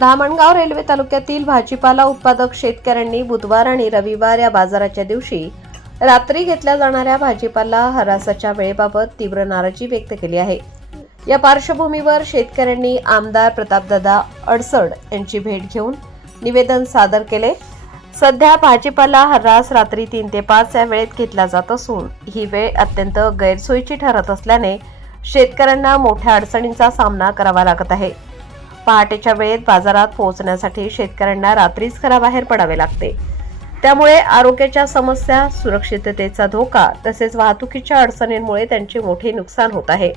Dhamangaon railway तालुक्यातील भाजीपाला उत्पादक शेतकऱ्यांनी बुधवार आणि रविवार या बाजाराच्या दिवशी रात्री घेतल्या जाणाऱ्या भाजीपाला हरासाच्या वेळेबाबत तीव्र नाराजी व्यक्त केली आहे. या पार्श्वभूमीवर शेतकऱ्यांनी आमदार प्रतापदादा अडसड यांची भेट घेऊन निवेदन सादर केले. सध्या भाजीपाला हर्रास रात्री तीन ते पाच या वेळेत घेतला जात असून ही वेळ अत्यंत गैरसोयीची ठरत असल्याने शेतकऱ्यांना मोठ्या अडचणींचा सामना करावा लागत आहे. पहाटेच्या वेळेत बाजारात पोहोचण्यासाठी शेतकऱ्यांना रात्रीच घराबाहेर पडावे लागते. त्यामुळे आरोग्याच्या समस्या सुरक्षिततेचा धोका तसेच वाहतुकीच्या अडचणींमुळे त्यांचे मोठे नुकसान होत आहे.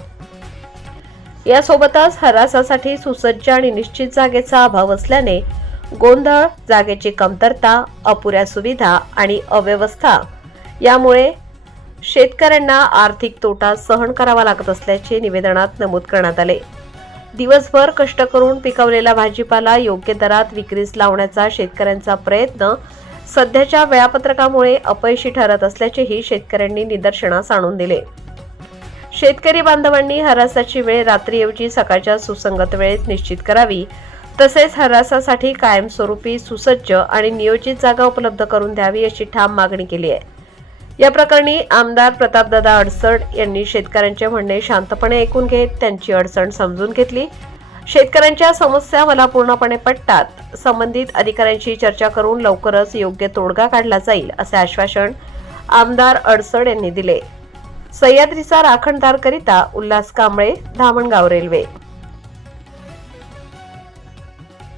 यासोबतच हरासासाठी सुसज्ज आणि निश्चित जागेचा अभाव असल्याने गोंधळ जागेची कमतरता अपुऱ्या सुविधा आणि अव्यवस्था यामुळे शेतकऱ्यांना आर्थिक तोटा सहन करावा लागत असल्याचे निवेदनात नमूद करण्यात आले. दिवसभर कष्ट करून पिकवलेला भाजीपाला योग्य दरात विक्रीस लावण्याचा शेतकऱ्यांचा प्रयत्न. सध्याच्या वेळापत्रकामुळे अपयशी ठरत असल्याचेही शेतकऱ्यांनी निदर्शनास आणून दिले. शेतकरी बांधवांनी हरासाची वेळ रात्रीऐवजी सकाळच्या सुसंगत वेळेत निश्चित करावी. तसेच हरासासाठी कायमस्वरूपी सुसज्ज आणि नियोजित जागा उपलब्ध करून द्यावी अशी ठाम मागणी केली आहे. या प्रकरणी आमदार प्रतापदादा अडसड यांनी शेतकऱ्यांचे म्हणणे शांतपणे ऐकून घेत त्यांची अडचण समजून घेतली. शेतकऱ्यांच्या समस्या मला पूर्णपणे पटतात. संबंधित अधिकाऱ्यांशी चर्चा करून लवकरच योग्य तोडगा काढला जाईल असे आश्वासन आमदार अडसड यांनी दिले. सह्याद्रीचा राखणदार करिता उल्हास कांबळे धामणगाव रेल्वे.